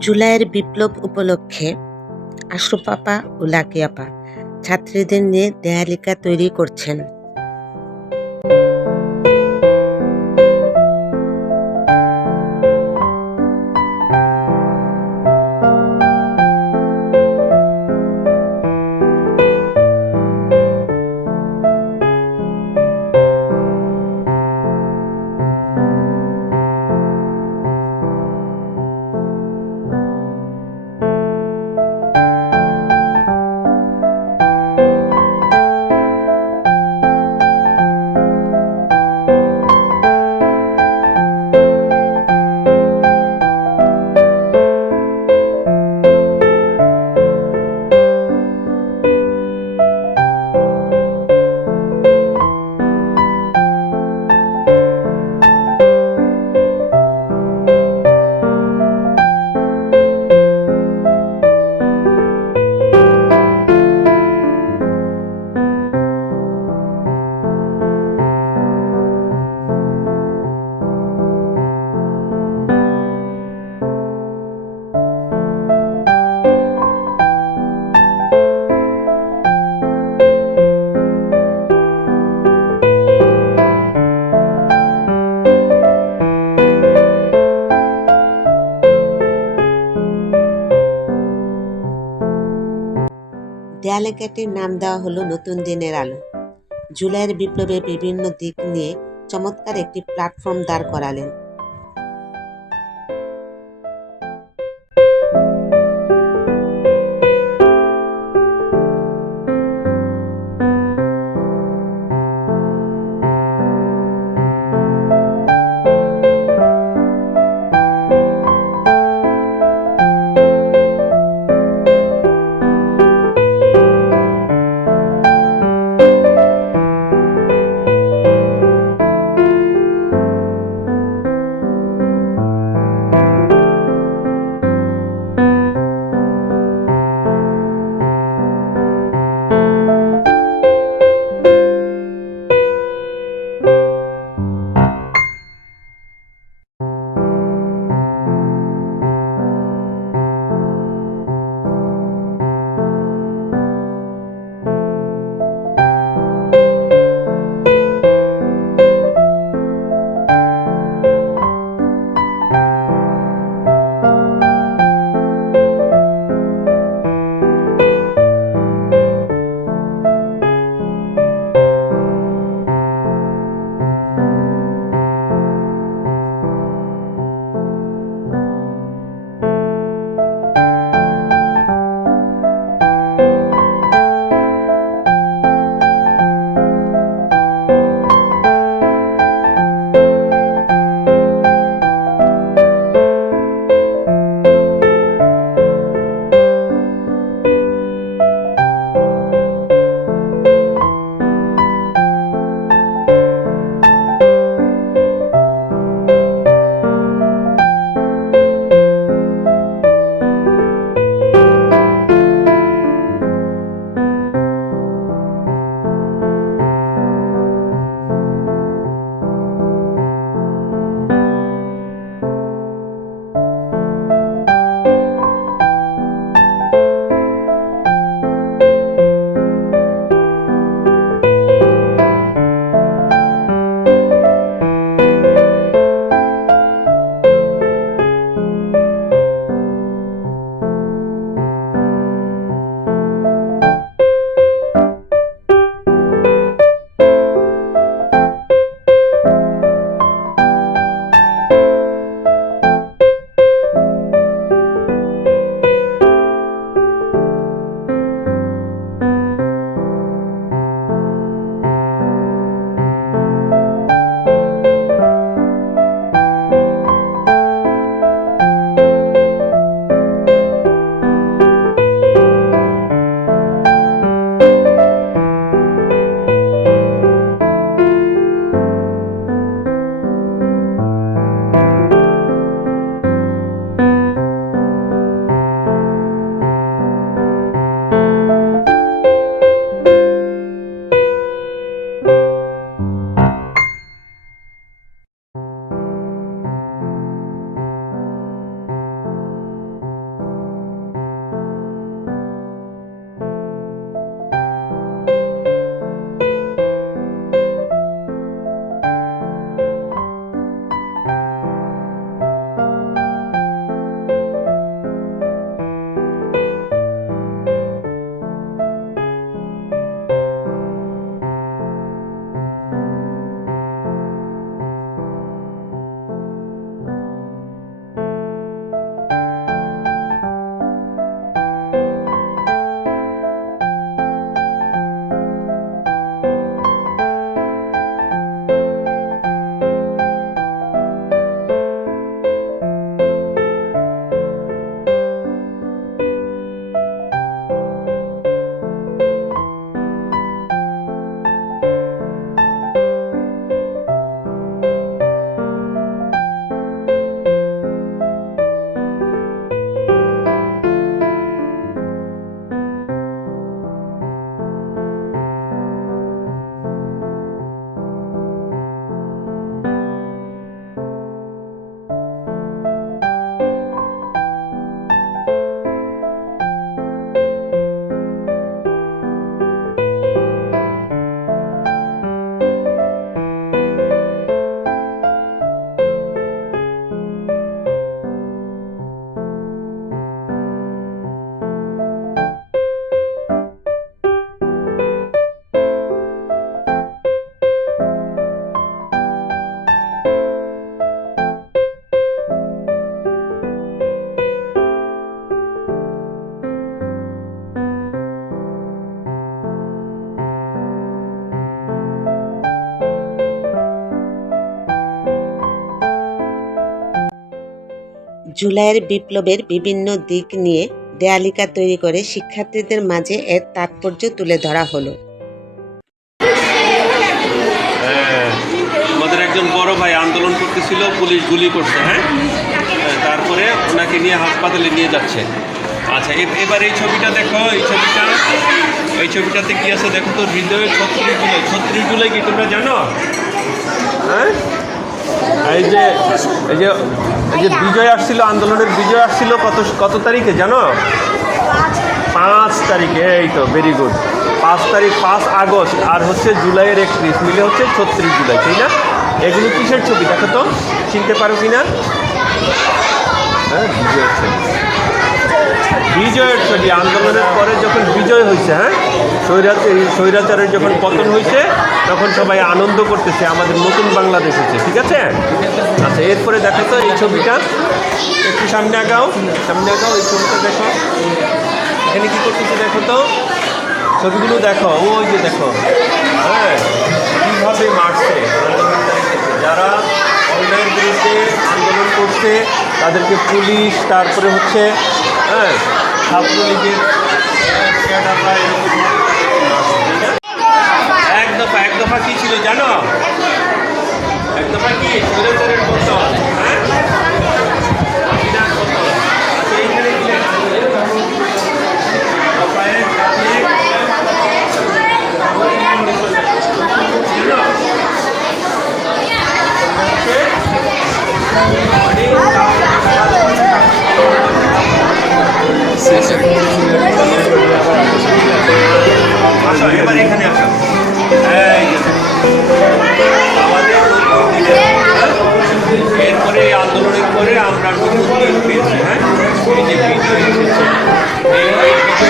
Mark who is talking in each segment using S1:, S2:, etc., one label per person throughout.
S1: জুলাইয়ের বিপ্লব উপলক্ষে আশুপাপা ও লাকিয়াপা ছাত্রীদের নিয়ে দেয়ালিকা তৈরি করছেন। দেয়ালিকাটির নাম দেওয়া হলো নতুন দিনের আলো। জুলাইয়ের বিপ্লবের বিভিন্ন দিক নিয়ে চমৎকার একটি প্ল্যাটফর্ম দাঁড় করালেন। জুলাইয়ের বিপ্লবের বিভিন্ন দিক নিয়ে দেয়ালিকা তৈরি করে শিক্ষার্থীদের মাঝে এর তাৎপর্য তুলে ধরা হলো।
S2: আমাদের একজন বড় ভাই আন্দোলন করতেছিল পুলিশ গুলি করছে হ্যাঁ? হ্যাঁ, তারপরে ওনাকে নিয়ে হাসপাতালে নিয়ে যাচ্ছে। আচ্ছা এবার এই ছবিটা দেখো এই ছবিটা এই ছবিটাতে কি আছে দেখো তো হৃদয়ে ছত্রিশ জুলাই ছত্রিশ জুলাই কি তোমরা জানো? হ্যাঁ? এই যে এই যে এই যে বিজয় আসছিল, আন্দোলনের বিজয় আসছিল কত কত তারিখে জানো? পাঁচ তারিখে, এই তো ভেরি গুড পাঁচ তারিখ, পাঁচ আগস্ট, আর হচ্ছে জুলাইয়ের একত্রিশ, মিলে হচ্ছে ছত্রিশ জুলাই, তাই না? এগুলো কিসের ছবি? দেখো তো, চিনতে পারো কি না হ্যাঁ বিজয়ের ছবি। বিজয়ের ছবি, আন্দোলনের পরে যখন বিজয় হয়েছে হ্যাঁ? স্বৈরাচ এই স্বৈরাচারের যখন পতন হয়েছে, তখন সবাই আনন্দ করতেছে, আমাদের নতুন বাংলাদেশ হচ্ছে ঠিক আছে? আচ্ছা এরপরে দেখো তো এই ছবিটা। একটু সামনে আগাও সামনে আগাও, এই ছবিটা দেখো। এখানে কি করতেছে দেখো তো? ছবিগুলো দেখো, ও ওই যে দেখো। হ্যাঁ কীভাবে মারছে যারা অন্যায়ের বিরুদ্ধে আন্দোলন করছে, তাদেরকে পুলিশ, তারপরে হচ্ছে হ্যাঁ ছাত্রলীগের ক্যাডাররা? এক দফা এক দফা কি ছিল জানো? এক দফা কি? স্বৈরাচারের বন্ধ হ্যাঁ? এবার এখানে আসো। আমাদের? এরপরে আন্দোলনের পরে আমরা পেয়েছি হ্যাঁ?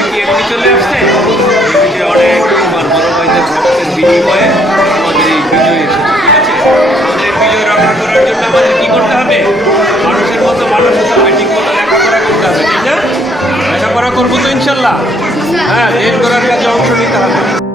S2: কি এমনি চলে আসছে? অনেক তোমার বড় আমাদের এই বিজয় এসেছে আমাদের বিজয় রক্ষা করার জন্য আমাদের কি করতে হবে? মানুষের মতো মানুষ হতে হবে ঠিক কাজে ঠিক আছে লেখাপড়া করব তো ইনশাল্লাহ। হ্যাঁ ডেট করার কাজে অংশ নিতে হবে।